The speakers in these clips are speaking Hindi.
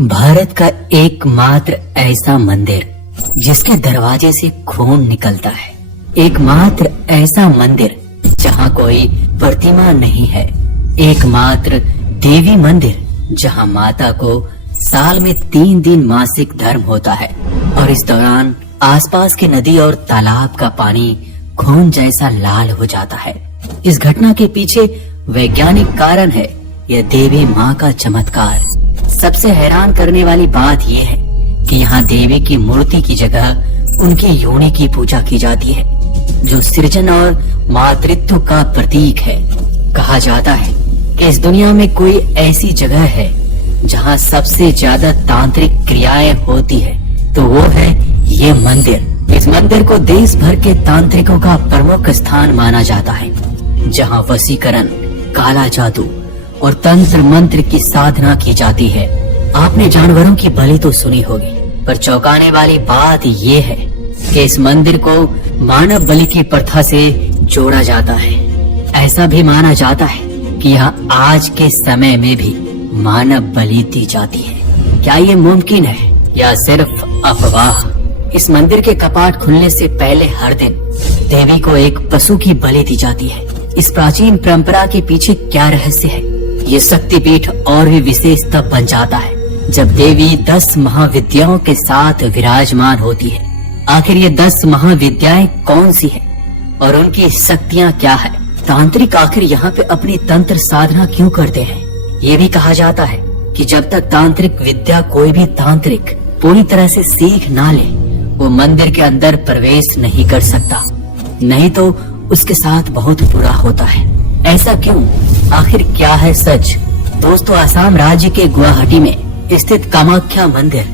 भारत का एकमात्र ऐसा मंदिर जिसके दरवाजे से खून निकलता है, एकमात्र ऐसा मंदिर जहाँ कोई प्रतिमा नहीं है, एकमात्र देवी मंदिर जहाँ माता को साल में 3 दिन मासिक धर्म होता है और इस दौरान आसपास के नदी और तालाब का पानी खून जैसा लाल हो जाता है। इस घटना के पीछे वैज्ञानिक कारण है यह देवी माँ का चमत्कार। सबसे हैरान करने वाली बात यह है कि यहाँ देवी की मूर्ति की जगह उनकी योनि की पूजा की जाती है, जो सृजन और मातृत्व का प्रतीक है। कहा जाता है कि इस दुनिया में कोई ऐसी जगह है जहाँ सबसे ज्यादा तांत्रिक क्रियाएं होती है तो वो है ये मंदिर। इस मंदिर को देश भर के तांत्रिकों का प्रमुख स्थान माना जाता है, जहाँ वशीकरण, काला जादू और तंत्र मंत्र की साधना की जाती है। आपने जानवरों की बलि तो सुनी होगी, पर चौंकाने वाली बात ये है कि इस मंदिर को मानव बलि की प्रथा से जोड़ा जाता है। ऐसा भी माना जाता है कि यहाँ आज के समय में भी मानव बलि दी जाती है। क्या ये मुमकिन है या सिर्फ अफवाह? इस मंदिर के कपाट खुलने से पहले हर दिन देवी को एक पशु की बलि दी जाती है। इस प्राचीन परंपरा के पीछे क्या रहस्य है? ये शक्तिपीठ और भी विशेष तब बन जाता है जब देवी 10 महाविद्याओं के साथ विराजमान होती है। आखिर ये 10 महाविद्याएं कौन सी है और उनकी शक्तियाँ क्या है? तांत्रिक आखिर यहाँ पे अपनी तंत्र साधना क्यों करते हैं? ये भी कहा जाता है कि जब तक तांत्रिक विद्या कोई भी तांत्रिक पूरी तरह से सीख ना ले, वो मंदिर के अंदर प्रवेश नहीं कर सकता, नहीं तो उसके साथ बहुत बुरा होता है। ऐसा क्यों? आखिर क्या है सच? दोस्तों, आसाम राज्य के गुवाहाटी में स्थित कामाख्या मंदिर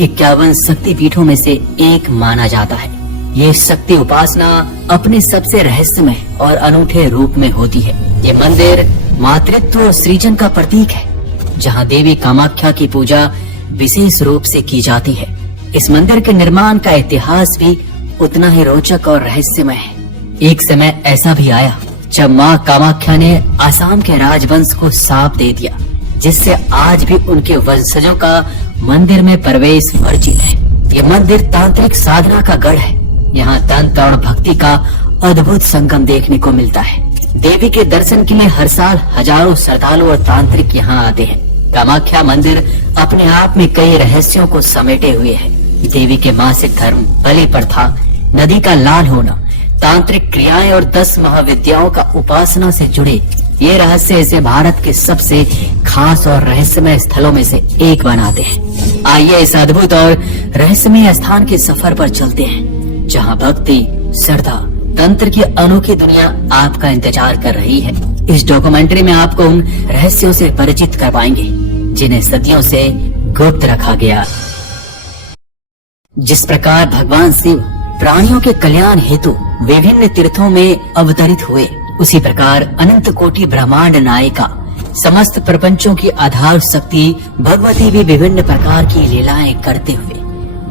51 शक्ति पीठों में से एक माना जाता है। ये शक्ति उपासना अपने सबसे रहस्यमय और अनूठे रूप में होती है। ये मंदिर मातृत्व और सृजन का प्रतीक है, जहाँ देवी कामाख्या की पूजा विशेष रूप से की जाती है। इस मंदिर के निर्माण का इतिहास भी उतना ही रोचक और रहस्यमय है। एक समय ऐसा भी आया जब माँ कामाख्या ने आसाम के राजवंश को शाप दे दिया, जिससे आज भी उनके वंशजों का मंदिर में प्रवेश वर्जित है। ये मंदिर तांत्रिक साधना का गढ़ है। यहाँ तंत्र और भक्ति का अद्भुत संगम देखने को मिलता है। देवी के दर्शन के लिए हर साल हजारों श्रद्धालु और तांत्रिक यहाँ आते हैं। कामाख्या मंदिर अपने आप में कई रहस्यों को समेटे हुए है। देवी के मासिक धर्म, बलि प्रथा, नदी का लाल होना, तांत्रिक क्रियाएं और 10 महाविद्याओं का उपासना से जुड़े ये रहस्य इसे भारत के सबसे खास और रहस्यमय स्थलों में से एक बनाते हैं। आइए इस अद्भुत और रहस्यमय स्थान के सफर पर चलते हैं, जहाँ भक्ति, श्रद्धा, तंत्र की अनोखी दुनिया आपका इंतजार कर रही है। इस डॉक्यूमेंट्री में आपको उन रहस्यों से परिचित करवाएंगे जिन्हें सदियों से गुप्त रखा गया। जिस प्रकार भगवान शिव प्राणियों के कल्याण हेतु विभिन्न तीर्थों में अवतरित हुए, उसी प्रकार अनंत कोटि ब्रह्मांड नायिका समस्त प्रपंचों की आधार शक्ति भगवती भी विभिन्न प्रकार की लीलाएं करते हुए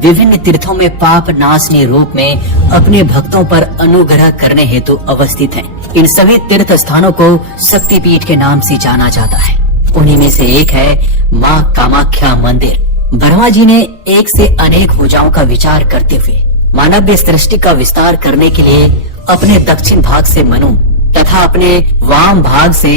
विभिन्न तीर्थों में पाप नाशनी रूप में अपने भक्तों पर अनुग्रह करने हेतु अवस्थित हैं। इन सभी तीर्थ स्थानों को शक्तिपीठ के नाम से जाना जाता है। उन्हीं में से एक है माँ कामाख्या मंदिर। ब्रह्मा जी ने एक से अनेक भुजाओं का विचार करते हुए मानव सृष्टि का विस्तार करने के लिए अपने दक्षिण भाग से मनु तथा अपने वाम भाग से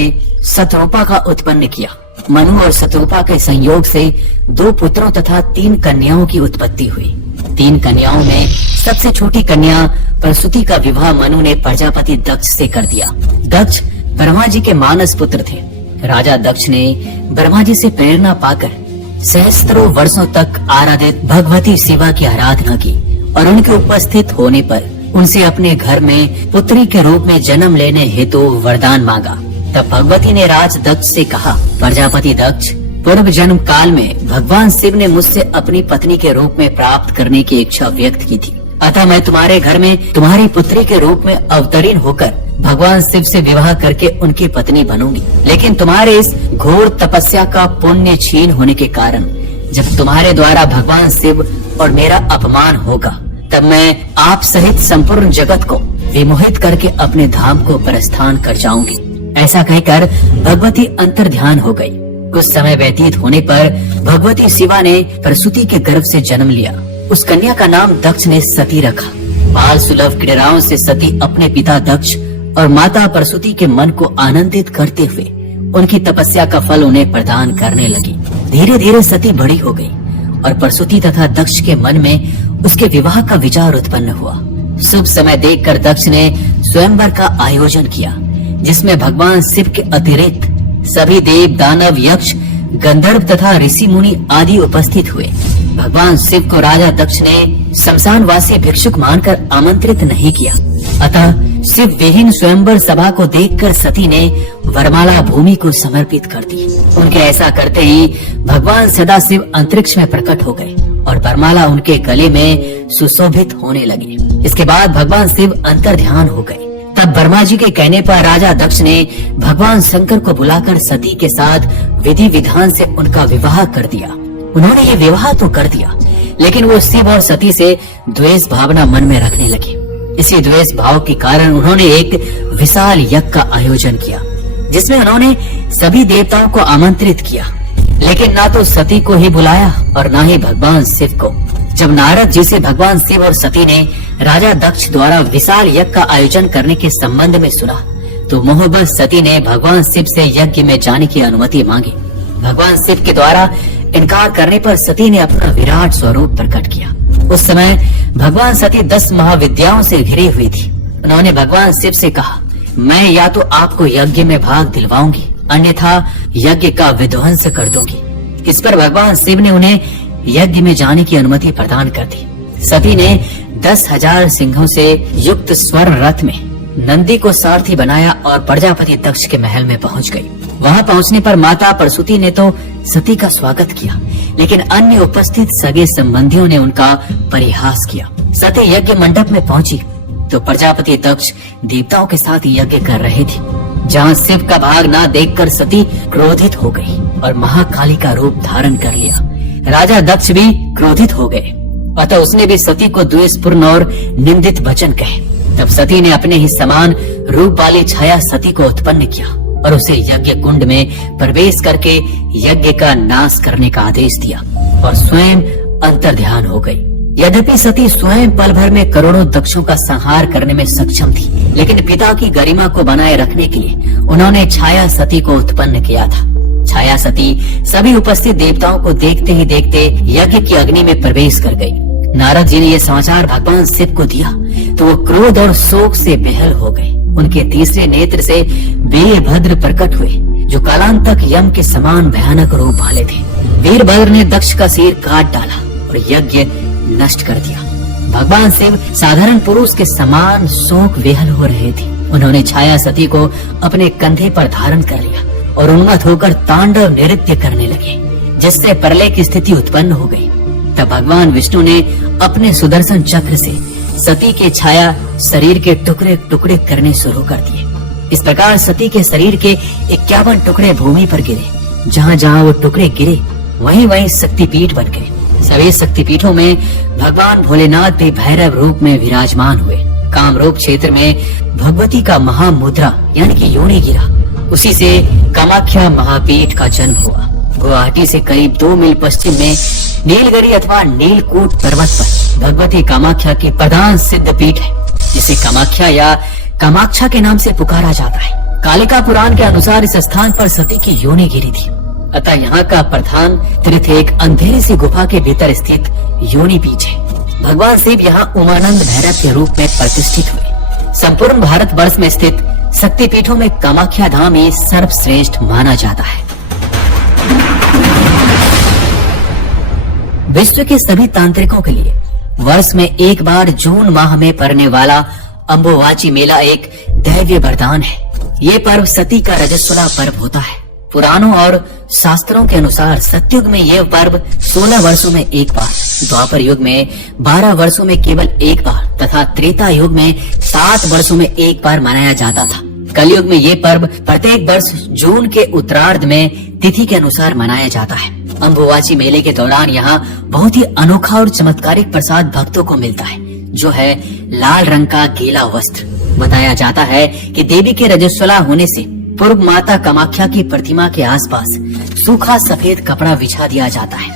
शतरूपा का उत्पन्न किया। मनु और शतरूपा के संयोग से 2 पुत्रों तथा 3 कन्याओं की उत्पत्ति हुई। 3 कन्याओं में सबसे छोटी कन्या प्रसूति का विवाह मनु ने प्रजापति दक्ष से कर दिया। दक्ष ब्रह्मा जी के मानस पुत्र थे। राजा दक्ष ने ब्रह्मा जी से प्रेरणा पाकर सहस्त्रों वर्षों तक आराधित भगवती शिवा की आराधना की और उनके उपस्थित होने पर उनसे अपने घर में पुत्री के रूप में जन्म लेने हेतु वरदान मांगा। तब भगवती ने राज दक्ष से कहा, प्रजापति दक्ष, पूर्व जन्म काल में भगवान शिव ने मुझसे अपनी पत्नी के रूप में प्राप्त करने की इच्छा व्यक्त की थी, अतः मैं तुम्हारे घर में तुम्हारी पुत्री के रूप में अवतरीण होकर भगवान शिव से विवाह करके उनकी पत्नी बनूंगी। लेकिन तुम्हारे इस घोर तपस्या का पुण्य छीन होने के कारण जब तुम्हारे द्वारा भगवान शिव और मेरा अपमान होगा, तब मैं आप सहित संपूर्ण जगत को विमोहित करके अपने धाम को प्रस्थान कर जाऊंगी। ऐसा कहकर भगवती अंतर ध्यान हो गई। कुछ समय व्यतीत होने पर भगवती शिवा ने प्रसूति के गर्भ से जन्म लिया। उस कन्या का नाम दक्ष ने सती रखा। बाल सुलभ क्रीड़ाओं से सती अपने पिता दक्ष और माता प्रसूति के मन को आनंदित करते हुए उनकी तपस्या का फल उन्हें प्रदान करने लगी। धीरे धीरे सती बड़ी हो गई और प्रसूति तथा दक्ष के मन में उसके विवाह का विचार उत्पन्न हुआ। शुभ समय देखकर दक्ष ने स्वयंवर का आयोजन किया, जिसमें भगवान शिव के अतिरिक्त सभी देव, दानव, यक्ष, गंधर्व तथा ऋषि मुनि आदि उपस्थित हुए। भगवान शिव को राजा दक्ष ने शमशानवासी भिक्षुक मानकर आमंत्रित नहीं किया, अतः शिव विहीन स्वयंवर सभा को देखकर सती ने वरमाला भूमि को समर्पित कर दी। उनके ऐसा करते ही भगवान सदाशिव अंतरिक्ष में प्रकट हो गए और वरमाला उनके गले में सुशोभित होने लगे। इसके बाद भगवान शिव अंतर्ध्यान हो गए। तब ब्रह्मा जी के कहने पर राजा दक्ष ने भगवान शंकर को बुलाकर सती के साथ विधि विधान से उनका विवाह कर दिया। उन्होंने ये विवाह तो कर दिया, लेकिन वो शिव और सती से द्वेष भावना मन में रखने लगे। इसी द्वेष भाव के कारण उन्होंने एक विशाल यज्ञ का आयोजन किया, जिसमें उन्होंने सभी देवताओं को आमंत्रित किया, लेकिन ना तो सती को ही बुलाया और ना ही भगवान शिव को। जब नारद जी से भगवान शिव और सती ने राजा दक्ष द्वारा विशाल यज्ञ का आयोजन करने के संबंध में सुना, तो मोहब्बत सती ने भगवान शिव से यज्ञ में जाने की अनुमति मांगी। भगवान शिव के द्वारा इनकार करने पर सती ने अपना विराट स्वरूप प्रकट किया। उस समय भगवान सती 10 महाविद्याओं से घिरी हुई थी। उन्होंने भगवान शिव से कहा, मैं या तो आपको यज्ञ में भाग दिलवाऊंगी, अन्यथा यज्ञ का विध्वंस कर दूंगी। इस पर भगवान शिव ने उन्हें यज्ञ में जाने की अनुमति प्रदान कर दी। सती ने 10,000 सिंहों से युक्त स्वर्ण रथ में नंदी को सारथी बनाया और प्रजापति दक्ष के महल में पहुंच गई। वहां पहुंचने पर माता प्रसूति ने तो सती का स्वागत किया, लेकिन अन्य उपस्थित सगे संबंधियों ने उनका परिहास किया। सती यज्ञ मंडप में पहुंची तो प्रजापति दक्ष देवताओं के साथ यज्ञ कर रहे थे। जहां शिव का भाग ना देखकर सती क्रोधित हो गई और महाकाली का रूप धारण कर लिया। राजा दक्ष भी क्रोधित हो गए, अतः उसने भी सती को द्वेषपूर्ण और निंदित वचन कहे। तब सती ने अपने ही समान रूप वाली छाया सती को उत्पन्न किया और उसे यज्ञ कुंड में प्रवेश करके यज्ञ का नाश करने का आदेश दिया और स्वयं अंतर्ध्यान हो गई। यद्यपि सती स्वयं पल भर में करोड़ों दक्षों का संहार करने में सक्षम थी, लेकिन पिता की गरिमा को बनाए रखने के लिए उन्होंने छाया सती को उत्पन्न किया था। छाया सती सभी उपस्थित देवताओं को देखते ही देखते यज्ञ की अग्नि में प्रवेश कर गई। नारद जी ने यह समाचार भगवान शिव को दिया तो वो क्रोध और शोक से बेहाल हो गए। उनके तीसरे नेत्र से वीरभद्र प्रकट हुए, जो कालांतक यम के समान भयानक रूप वाले थे। वीरभद्र ने दक्ष का सिर काट डाला और यज्ञ नष्ट कर दिया। भगवान शिव साधारण पुरुष के समान शोक विहल हो रहे थे। उन्होंने छाया सती को अपने कंधे पर धारण कर लिया और उन्मत्त होकर तांडव नृत्य करने लगे, जिससे प्रलय की स्थिति उत्पन्न हो गई। तब भगवान विष्णु ने अपने सुदर्शन चक्र से सती के छाया शरीर के टुकड़े टुकड़े करने शुरू कर दिए। इस प्रकार सती के शरीर के 51 टुकड़े भूमि पर गिरे। जहाँ जहाँ वो टुकड़े गिरे वहीं वहीं शक्तिपीठ बन गए। सभी शक्तिपीठों में भगवान भोलेनाथ भी भैरव रूप में विराजमान हुए। कामरूप क्षेत्र में भगवती का महामुद्रा यानी कि योनि गिरा। उसी से कामाख्या महापीठ का जन्म हुआ। गुवाहाटी से करीब 2 मील पश्चिम में नीलगिरी अथवा नीलकूट पर्वत पर भगवती कामाख्या की प्रधान सिद्ध पीठ है, जिसे कामाख्या या कामाक्षा के नाम से पुकारा जाता है। कालिका पुराण के अनुसार इस स्थान पर सती की योनि गिरी थी, अतः यहाँ का प्रधान तीर्थ एक अंधेरी सी गुफा के भीतर स्थित योनि पीठ है। भगवान शिव यहाँ उमानंद भैरव के रूप में प्रतिष्ठित हुए। संपूर्ण भारत वर्ष में स्थित शक्तिपीठों में कामाख्या धाम ही सर्वश्रेष्ठ माना जाता है। विश्व के सभी तांत्रिकों के लिए वर्ष में एक बार जून माह में पड़ने वाला अंबुवाची मेला एक दैवीय वरदान है। ये पर्व सती का रजस्वला पर्व होता है। पुराणों और शास्त्रों के अनुसार सतयुग में यह पर्व 16 वर्षों में एक बार, द्वापर युग में 12 वर्षों में केवल एक बार तथा त्रेता युग में 7 वर्षों में एक बार मनाया जाता था। कलयुग में ये पर्व प्रत्येक वर्ष जून के उत्तरार्ध में तिथि के अनुसार मनाया जाता है। अंबुवाची मेले के दौरान यहाँ बहुत ही अनोखा और चमत्कारिक प्रसाद भक्तों को मिलता है, जो है लाल रंग का गीला वस्त्र। बताया जाता है कि देवी के रजस्वला होने से पूर्व माता कामाख्या की प्रतिमा के आसपास सूखा सफेद कपड़ा बिछा दिया जाता है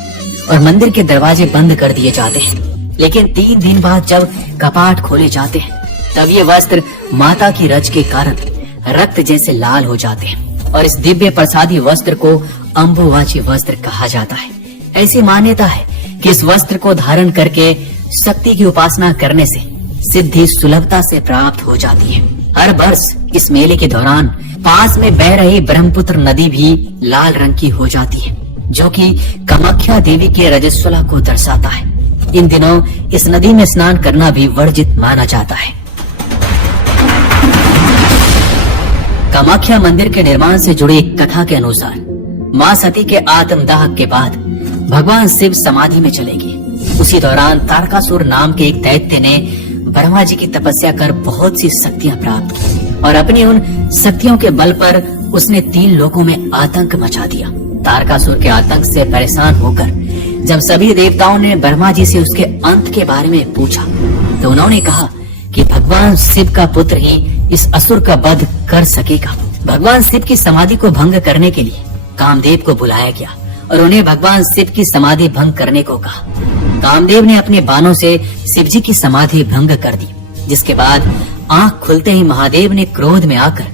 और मंदिर के दरवाजे बंद कर दिए जाते हैं। लेकिन 3 दिन बाद जब कपाट खोले जाते हैं तब ये वस्त्र माता की रज के कारण रक्त जैसे लाल हो जाते हैं और इस दिव्य प्रसादी वस्त्र को अम्बुवाची वस्त्र कहा जाता है। ऐसी मान्यता है कि इस वस्त्र को धारण करके शक्ति की उपासना करने से सिद्धि सुलभता से प्राप्त हो जाती है। हर वर्ष इस मेले के दौरान पास में बह रही ब्रह्मपुत्र नदी भी लाल रंग की हो जाती है, जो कि कामाख्या देवी के रजस्वला को दर्शाता है। इन दिनों इस नदी में स्नान करना भी वर्जित माना जाता है। कामाख्या मंदिर के निर्माण से जुड़ी एक कथा के अनुसार मां सती के आत्मदाह के बाद भगवान शिव समाधि में चले गए। उसी दौरान तारकासुर नाम के एक दैत्य ने ब्रह्मा जी की तपस्या कर बहुत सी शक्तियां प्राप्त की और अपनी उन शक्तियों के बल पर उसने 3 लोकों में आतंक मचा दिया। तारकासुर के आतंक से परेशान होकर जब सभी देवताओं ने ब्रह्मा जी से उसके अंत के बारे में पूछा तो उन्होंने कहा कि भगवान शिव का पुत्र ही इस असुर का वध कर सकेगा। भगवान शिव की समाधि को भंग करने के लिए कामदेव को बुलाया गया और उन्हें भगवान शिव की समाधि भंग करने को कहा। कामदेव ने अपने बाणों से शिव जी की समाधि भंग कर दी, जिसके बाद आंख खुलते ही महादेव ने क्रोध में आकर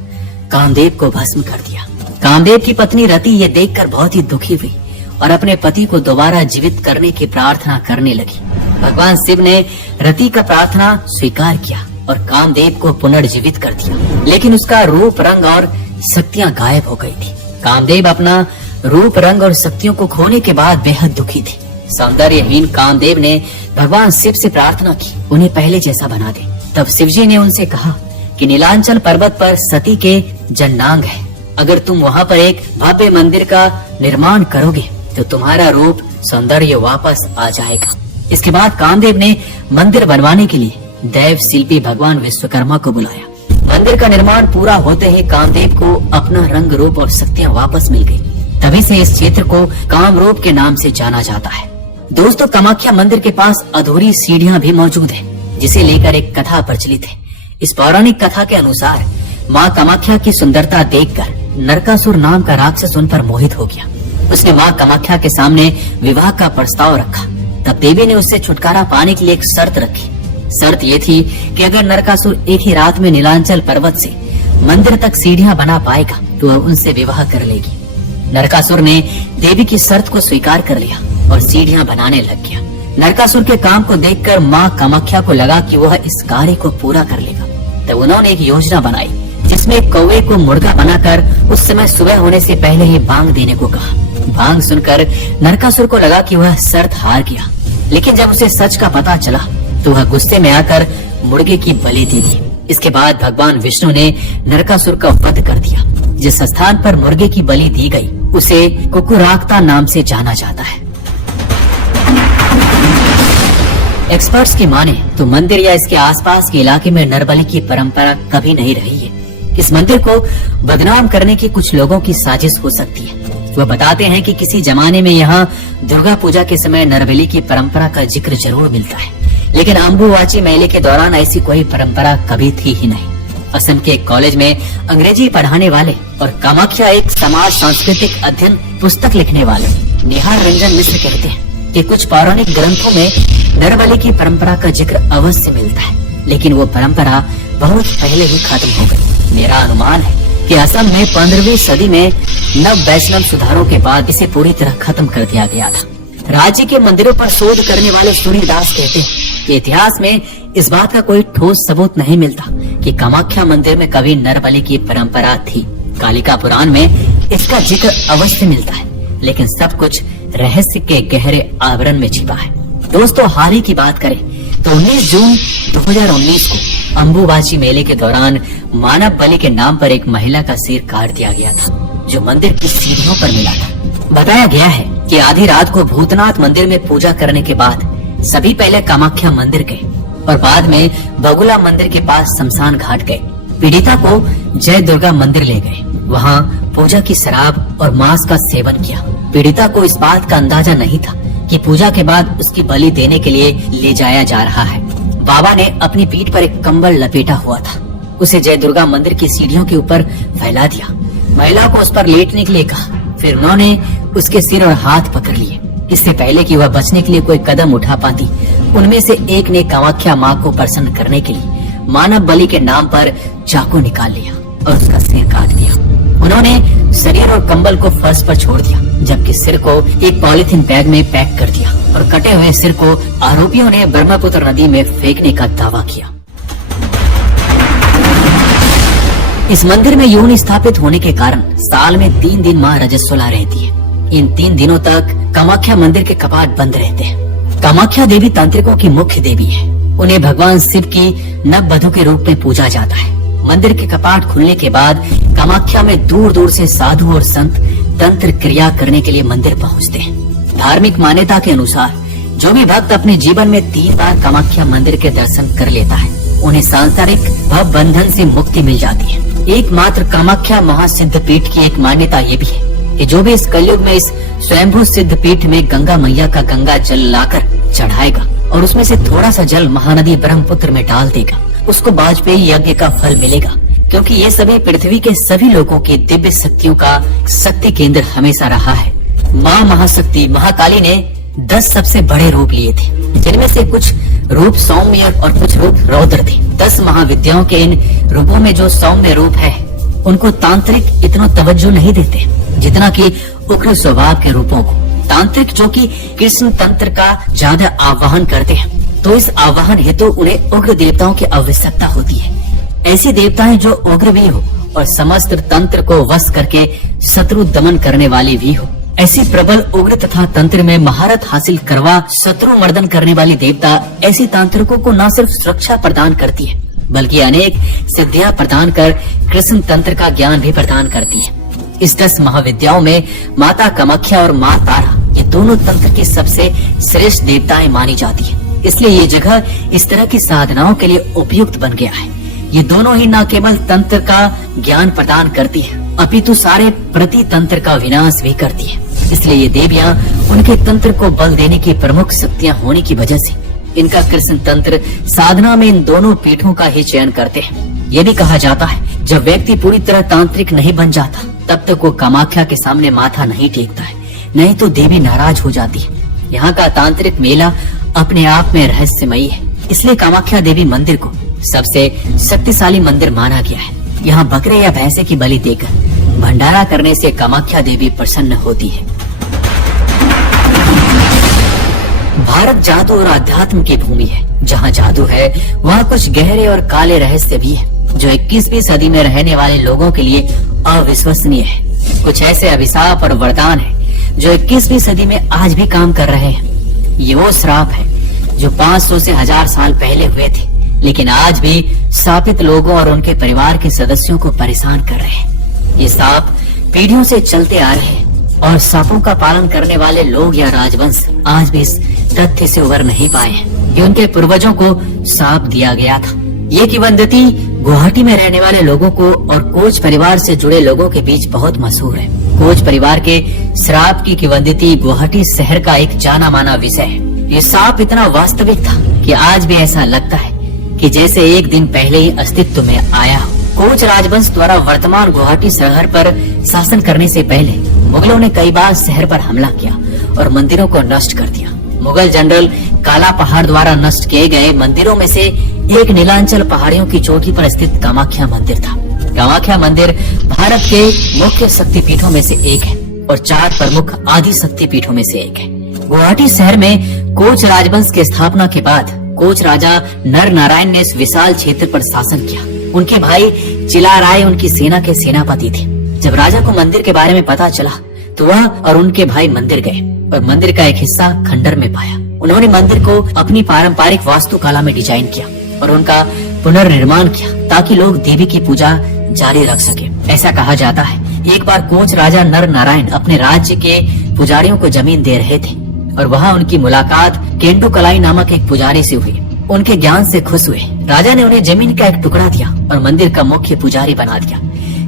कामदेव को भस्म कर दिया। कामदेव की पत्नी रति ये देखकर बहुत ही दुखी हुई और अपने पति को दोबारा जीवित करने की प्रार्थना करने लगी। भगवान शिव ने रति का प्रार्थना स्वीकार किया और कामदेव को पुनर्जीवित कर दिया, लेकिन उसका रूप रंग और शक्तियां गायब हो गई थी। कामदेव अपना रूप रंग और शक्तियों को खोने के बाद बेहद दुखी थे। सौंदर्यहीन कामदेव ने भगवान शिव से प्रार्थना की उन्हें पहले जैसा बना दे। तब शिवजी ने उनसे कहा कि नीलांचल पर्वत पर सती के जन्नांग है, अगर तुम वहाँ पर एक भव्य मंदिर का निर्माण करोगे तो तुम्हारा रूप सौंदर्य वापस आ जाएगा। इसके बाद कामदेव ने मंदिर बनवाने के लिए देव शिल्पी भगवान विश्वकर्मा को बुलाया। मंदिर का निर्माण पूरा होते ही कामदेव को अपना रंग रूप और शक्तियां वापस मिल गई। तभी से इस क्षेत्र को कामरूप के नाम से जाना जाता है। दोस्तों, कामाख्या मंदिर के पास अधूरी सीढ़ियां भी मौजूद है, जिसे लेकर एक कथा प्रचलित है। इस पौराणिक कथा के अनुसार माँ कामाख्या की सुंदरता देखकर नरकासुर नाम का राक्षस उन पर मोहित हो गया। उसने माँ कामाख्या के सामने विवाह का प्रस्ताव रखा। तब देवी ने उससे छुटकारा पाने के लिए एक शर्त रखी। शर्त ये थी कि अगर नरकासुर एक ही रात में नीलांचल पर्वत से मंदिर तक सीढ़ियां बना पाएगा तो वह उनसे विवाह कर लेगी। नरकासुर ने देवी की शर्त को स्वीकार कर लिया और सीढ़ियां बनाने लग गया। नरकासुर के काम को देखकर माँ कामाख्या को लगा कि वह इस कार्य को पूरा कर लेगा। तब उन्होंने एक योजना बनाई जिसमें एक कौवे को मुर्गा बनाकर उस समय सुबह होने से पहले ही बांग देने को कहा। बांग सुनकर नरकासुर को लगा कि वह शर्त हार गया, लेकिन जब उसे सच का पता चला तो वह गुस्से में आकर मुर्गे की बलि दे दी। इसके बाद भगवान विष्णु ने नरकासुर का वध कर दिया। जिस स्थान पर मुर्गे की बलि दी गई उसे कुकुराक्ता नाम से जाना जाता है। एक्सपर्ट्स की माने तो मंदिर या इसके आसपास के इलाके में नरबलि की परंपरा कभी नहीं रही है। इस मंदिर को बदनाम करने की कुछ लोगों की साजिश हो सकती है। वह बताते हैं कि किसी जमाने में यहाँ दुर्गा पूजा के समय नरबलि की परंपरा का जिक्र जरूर मिलता है, लेकिन अम्बुवाची मेले के दौरान ऐसी कोई परंपरा कभी थी ही नहीं। असम के एक कॉलेज में अंग्रेजी पढ़ाने वाले और कामाख्या एक समाज सांस्कृतिक अध्ययन पुस्तक लिखने वाले निहार रंजन मिश्र कहते हैं कि कुछ पौराणिक ग्रंथों में नरबलि की परंपरा का जिक्र अवश्य मिलता है, लेकिन वो परंपरा बहुत पहले ही खत्म हो गई। मेरा अनुमान है कि असम में 15वीं सदी में नव वैष्णव सुधारों के बाद इसे पूरी तरह खत्म कर दिया गया था। राज्य के मंदिरों पर शोध करने वाले सूर्यदास कहते हैं कि इतिहास में इस बात का कोई ठोस सबूत नहीं मिलता कि कामाख्या मंदिर में कभी नरबलि की परंपरा थी। कालिका पुराण में इसका जिक्र अवश्य मिलता है, लेकिन सब कुछ रहस्य के गहरे आवरण में छिपा है। दोस्तों, हाल ही की बात करें तो 19 जून 2019 को अम्बुवाची मेले के दौरान मानव बलि के नाम पर एक महिला का सिर काट दिया गया था, जो मंदिर की सीढ़ियों पर मिला था। बताया गया है कि आधी रात को भूतनाथ मंदिर में पूजा करने के बाद सभी पहले कामाख्या मंदिर गए और बाद में बगुला मंदिर के पास शमशान घाट गए। पीड़िता को जय दुर्गा मंदिर ले गए। वहाँ पूजा की शराब और मांस का सेवन किया। पीड़िता को इस बात का अंदाजा नहीं था कि पूजा के बाद उसकी बलि देने के लिए ले जाया जा रहा है। बाबा ने अपनी पीठ पर एक कंबल लपेटा हुआ था, उसे जय दुर्गा मंदिर की सीढ़ियों के ऊपर फैला दिया। महिला को उस पर लेटने के लिए कहा। फिर उन्होंने उसके सिर और हाथ पकड़ लिए। इससे पहले कि वह बचने के लिए कोई कदम उठा पाती, उनमें से एक ने कामाख्या माँ को प्रसन्न करने के लिए मानव बलि के नाम पर चाकू निकाल लिया और उसका सिर काट दिया। उन्होंने शरीर और कंबल को फर्श पर छोड़ दिया, जबकि सिर को एक पॉलीथीन बैग में पैक कर दिया और कटे हुए सिर को आरोपियों ने ब्रह्मपुत्र नदी में फेंकने का दावा किया। इस मंदिर में योनि स्थापित होने के कारण साल में 3 दिन माँ रजस्वला रहती है। इन 3 दिनों तक कामाख्या मंदिर के कपाट बंद रहते हैं। कामाख्या देवी तांत्रिकों की मुख्य देवी है। उन्हें भगवान शिव की नववधू के रूप में पूजा जाता है। मंदिर के कपाट खुलने के बाद कामाख्या में दूर दूर से साधु और संत तंत्र क्रिया करने के लिए मंदिर पहुंचते हैं। धार्मिक मान्यता के अनुसार जो भी भक्त अपने जीवन में 3 बार कामाख्या मंदिर के दर्शन कर लेता है, उन्हें सांसारिक भव बंधन से मुक्ति मिल जाती है। एकमात्र कामाख्या महासिद्ध पीठ की एक मान्यता ये भी है कि जो भी इस कलयुग में इस स्वयंभू सिद्ध पीठ में गंगा मैया का गंगा जल लाकर चढ़ाएगा और उसमें से थोड़ा सा जल महानदी ब्रह्मपुत्र में डाल देगा, उसको वाजपेयी यज्ञ का फल मिलेगा। क्योंकि ये सभी पृथ्वी के सभी लोगों की दिव्य शक्तियों का शक्ति केंद्र हमेशा रहा है। माँ महाशक्ति महाकाली ने 10 सबसे बड़े रूप लिए थे, जिनमें से कुछ रूप सौम्य और कुछ रूप रौद्र थे। 10 महाविद्याओं के इन रूपों में जो सौम्य रूप है, उनको तांत्रिक इतना तवज्जो नहीं देते जितना कि उग्र स्वभाव के रूपों को। तांत्रिक जो कि कृष्ण तंत्र का ज्यादा आवाहन करते हैं, तो इस आवाहन हेतु उन्हें उग्र देवताओं की आवश्यकता होती है। ऐसी देवताएं जो उग्र भी हो और समस्त तंत्र को वश करके शत्रु दमन करने वाली भी हो। ऐसी प्रबल उग्र तथा तंत्र में महारत हासिल करवा शत्रु मर्दन करने वाली देवता ऐसी तांत्रिकों को न सिर्फ सुरक्षा प्रदान करती है, बल्कि अनेक सिद्धियां प्रदान कर कृष्ण तंत्र का ज्ञान भी प्रदान करती है। इस 10 महाविद्याओं में माता कामाख्या और माँ तारा, ये दोनों तंत्र की सबसे श्रेष्ठ देवताएं मानी जाती है। इसलिए ये जगह इस तरह की साधनाओं के लिए उपयुक्त बन गया है। ये दोनों ही न केवल तंत्र का ज्ञान प्रदान करती है, अपितु सारे प्रति तंत्र का विनाश भी करती है। इसलिए ये देवियां उनके तंत्र को बल देने की प्रमुख शक्तियां होने की वजह से इनका कृष्ण तंत्र साधना में इन दोनों पीठों का ही चयन करते हैं। ये भी कहा जाता है, जब व्यक्ति पूरी तरह तांत्रिक नहीं बन जाता, तब तक वो कामाख्या के सामने माथा नहीं टेकता है, नहीं तो देवी नाराज हो जाती है। यहाँ का तांत्रिक मेला अपने आप में रहस्यमयी है, इसलिए कामाख्या देवी मंदिर को सबसे शक्तिशाली मंदिर माना गया है। यहाँ बकरे या भैंसे की बलि देकर भंडारा करने से कामाख्या देवी प्रसन्न होती है। भारत जादू और अध्यात्म की भूमि है। जहाँ जादू है, वहाँ कुछ गहरे और काले रहस्य भी है, जो 21वीं सदी में रहने वाले लोगों के लिए अविश्वसनीय है। कुछ ऐसे अभिशाप और वरदान है जो 21वीं सदी में आज भी काम कर रहे हैं। ये वो श्राप है जो 500 से 1000 साल पहले हुए थे, लेकिन आज भी शापित लोगों और उनके परिवार के सदस्यों को परेशान कर रहे हैं। ये सांप पीढ़ियों से चलते आ रहे हैं और सांपों का पालन करने वाले लोग या राजवंश आज भी इस तथ्य से उबर नहीं पाए हैं कि उनके पूर्वजों को सांप दिया गया था। ये किंवदंती गुवाहाटी में रहने वाले लोगों को और कोच परिवार से जुड़े लोगों के बीच बहुत मशहूर है। कोच परिवार के श्राप की किंवदंती गुवाहाटी शहर का एक जाना माना विषय है। ये सांप इतना वास्तविक था कि आज भी ऐसा लगता है कि जैसे एक दिन पहले ही अस्तित्व में आया हो। कोच राजवंश द्वारा वर्तमान गुवाहाटी शहर पर शासन करने से पहले मुगलों ने कई बार शहर पर हमला किया और मंदिरों को नष्ट कर दिया। मुगल जनरल काला पहाड़ द्वारा नष्ट किए गए मंदिरों में से एक नीलांचल पहाड़ियों की चोटी पर स्थित कामाख्या मंदिर था। कामाख्या मंदिर भारत के मुख्य शक्तिपीठों में से एक है और 4 प्रमुख आदि शक्तिपीठों में से एक है। गुवाहाटी शहर में कोच राजवंश की स्थापना के बाद कोच राजा नर नारायण ने इस विशाल क्षेत्र पर शासन किया। उनके भाई चिलाराय उनकी सेना के सेनापति थे। जब राजा को मंदिर के बारे में पता चला तो वह और उनके भाई मंदिर गए और मंदिर का एक हिस्सा खंडर में पाया। उन्होंने मंदिर को अपनी पारंपरिक वास्तुकला में डिजाइन किया और उनका पुनर्निर्माण किया ताकि लोग देवी की पूजा जारी रख सके। ऐसा कहा जाता है, एक बार कोच राजा नर नारायण अपने राज्य के पुजारियों को जमीन दे रहे थे और वहाँ उनकी मुलाकात केंडू कलाई नामक एक पुजारी से हुई। उनके ज्ञान से खुश हुए राजा ने उन्हें जमीन का एक टुकड़ा दिया और मंदिर का मुख्य पुजारी बना दिया।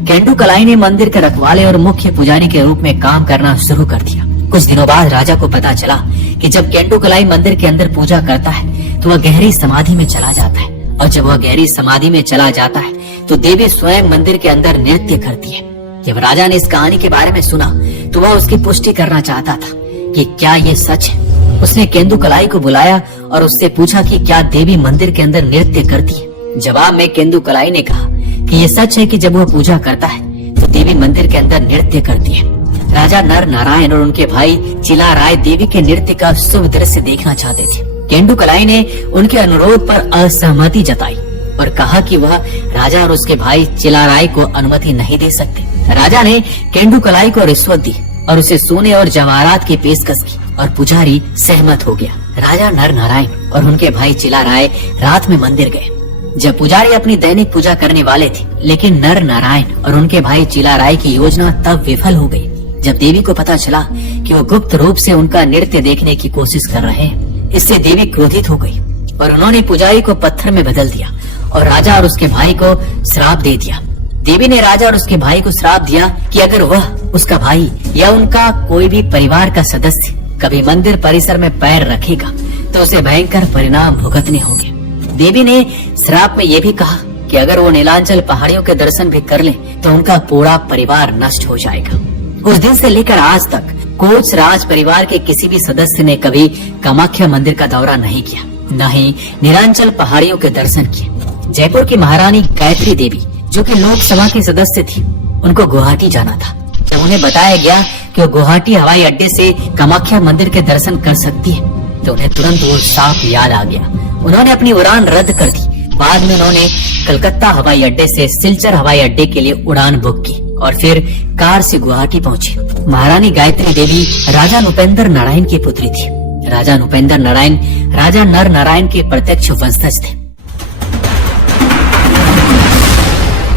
केंडू कलाई ने मंदिर के रखवाले और मुख्य पुजारी के रूप में काम करना शुरू कर दिया। कुछ दिनों बाद राजा को पता चला कि जब केंडू कलाई मंदिर के अंदर पूजा करता है तो वह गहरी समाधि में चला जाता है और जब वह गहरी समाधि में चला जाता है तो देवी स्वयं मंदिर के अंदर नृत्य करती है। जब राजा ने इस कहानी के बारे में सुना तो वह उसकी पुष्टि करना चाहता था कि क्या ये सच है। उसने केंदुकलाई को बुलाया और उससे पूछा कि क्या देवी मंदिर के अंदर नृत्य करती है। जवाब में केंदुकलाई ने कहा कि ये सच है कि जब वह पूजा करता है तो देवी मंदिर के अंदर नृत्य करती है। राजा नर नारायण और उनके भाई चिलाराय देवी के नृत्य का शुभ दृश्य देखना चाहते थे। केंदुकलाई ने उनके अनुरोध पर असहमति जताई और कहा कि वह राजा और उसके भाई चिलाराय को अनुमति नहीं दे सकते। राजा ने केंदुकलाई को रिश्वत दी और उसे सोने और जवाहरात की पेशकश की और पुजारी सहमत हो गया। राजा नर नारायण और उनके भाई चिलाराय रात में मंदिर गए। जब पुजारी अपनी दैनिक पूजा करने वाले थे, लेकिन नर नारायण और उनके भाई चिलाराय की योजना तब विफल हो गई जब देवी को पता चला कि वो गुप्त रूप से उनका नृत्य देखने की कोशिश कर रहे हैं। इससे देवी क्रोधित हो गई और उन्होंने पुजारी को पत्थर में बदल दिया और राजा और उसके भाई को श्राप दे दिया। देवी ने राजा और उसके भाई को श्राप दिया कि अगर वह, उसका भाई या उनका कोई भी परिवार का सदस्य कभी मंदिर परिसर में पैर रखेगा तो उसे भयंकर परिणाम भुगतने होंगे। देवी ने श्राप में ये भी कहा कि अगर वो नीलांचल पहाड़ियों के दर्शन भी कर ले तो उनका पूरा परिवार नष्ट हो जाएगा। उस दिन से लेकर आज तक कोच राज परिवार के किसी भी सदस्य ने कभी कामाख्या मंदिर का दौरा नहीं किया, न ही नीलांचल पहाड़ियों के दर्शन किए। जयपुर की महारानी गायत्री देवी, जो कि लोकसभा की सदस्य थी, उनको गुवाहाटी जाना था। जब उन्हें बताया गया कि वो गुवाहाटी हवाई अड्डे से कामाख्या मंदिर के दर्शन कर सकती है तो उन्हें तुरंत वो साफ याद आ गया। उन्होंने अपनी उड़ान रद्द कर दी। बाद में उन्होंने कलकत्ता हवाई अड्डे से सिलचर हवाई अड्डे के लिए उड़ान बुक की और फिर कार से गुवाहाटी पहुंची। महारानी गायत्री देवी राजा नृपेंद्र नारायण की पुत्री थी। राजा नृपेंद्र नारायण राजा नर नारायण के प्रत्यक्ष वंशज थे।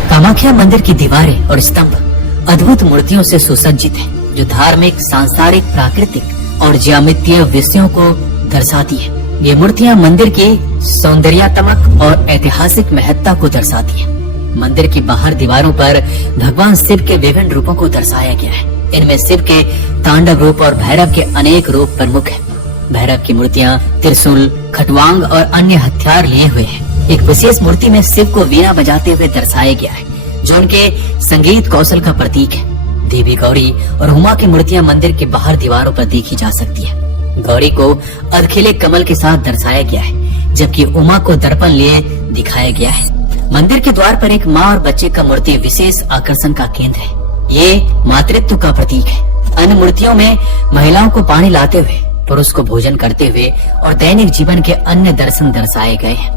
कामाख्या मंदिर की दीवारें और स्तंभ अद्भुत मूर्तियों से सुसज्जित है, जो धार्मिक, सांसारिक, प्राकृतिक और ज्यामितीय विषयों को दर्शाती है। ये मूर्तियां मंदिर की सौंदर्यात्मक और ऐतिहासिक महत्ता को दर्शाती है। मंदिर की बाहर दीवारों पर भगवान शिव के विभिन्न रूपों को दर्शाया गया है। इनमें शिव के तांडव रूप और भैरव के अनेक रूप प्रमुख हैं। भैरव की मूर्तियां त्रिशूल, खटवांग और अन्य हथियार लिए हुए हैं। एक विशेष मूर्ति में शिव को वीणा बजाते हुए दर्शाया गया है, जो उनके संगीत कौशल का प्रतीक है। देवी गौरी और उमा की मूर्तियां मंदिर के बाहर दीवारों पर देखी जा सकती है। गौरी को अधखिले कमल के साथ दर्शाया गया है, जबकि उमा को दर्पण लिए दिखाया गया है। मंदिर के द्वार पर एक माँ और बच्चे का मूर्ति विशेष आकर्षण का केंद्र है। ये मातृत्व का प्रतीक है। अन्य मूर्तियों में महिलाओं को पानी लाते हुए, पुरुष को भोजन करते हुए और दैनिक जीवन के अन्य दर्शन दर्शाए गए हैं।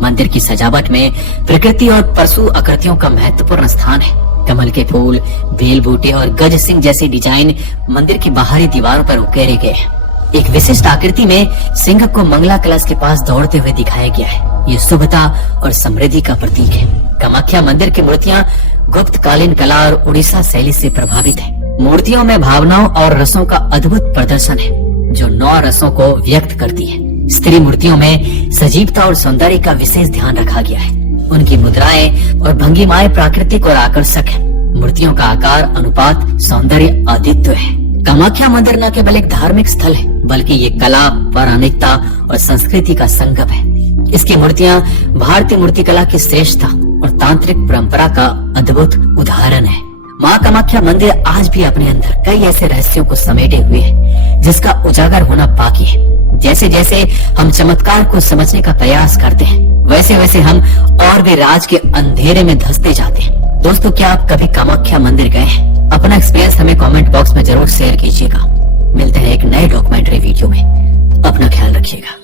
मंदिर की सजावट में प्रकृति और पशु आकृतियों का महत्वपूर्ण स्थान है। कमल के फूल, बेल बूटे और गज सिंह जैसे डिजाइन मंदिर की बाहरी दीवारों पर उकेरे गए हैं। एक विशिष्ट आकृति में सिंह को मंगला कलश के पास दौड़ते हुए दिखाया गया है। ये शुभता और समृद्धि का प्रतीक है। कामाख्या मंदिर की मूर्तियां गुप्त कालीन कला और उड़ीसा शैली से प्रभावित है। मूर्तियों में भावनाओं और रसों का अद्भुत प्रदर्शन है, जो 9 रसों को व्यक्त करती है। स्त्री मूर्तियों में सजीवता और सौंदर्य का विशेष ध्यान रखा गया है। उनकी मुद्राएं और भंगिमाएं प्राकृतिक और आकर्षक है। मूर्तियों का आकार, अनुपात, सौंदर्य अद्वितीय है। कामाख्या मंदिर न केवल एक धार्मिक स्थल है, बल्कि ये कला, पौराणिकता और संस्कृति का संगम है। इसकी मूर्तियां भारतीय मूर्तिकला की श्रेष्ठता और तांत्रिक परंपरा का अद्भुत उदाहरण है। माँ कामाख्या मंदिर आज भी अपने अंदर कई ऐसे रहस्यों को समेटे हुए है, जिसका उजागर होना बाकी है। जैसे जैसे हम चमत्कार को समझने का प्रयास करते हैं, वैसे वैसे हम और भी राज के अंधेरे में धंसते जाते हैं। दोस्तों, क्या आप कभी कामाख्या मंदिर गए हैं? अपना एक्सपीरियंस हमें कमेंट बॉक्स में जरूर शेयर कीजिएगा। मिलते हैं एक नए डॉक्यूमेंट्री वीडियो में। अपना ख्याल रखिएगा।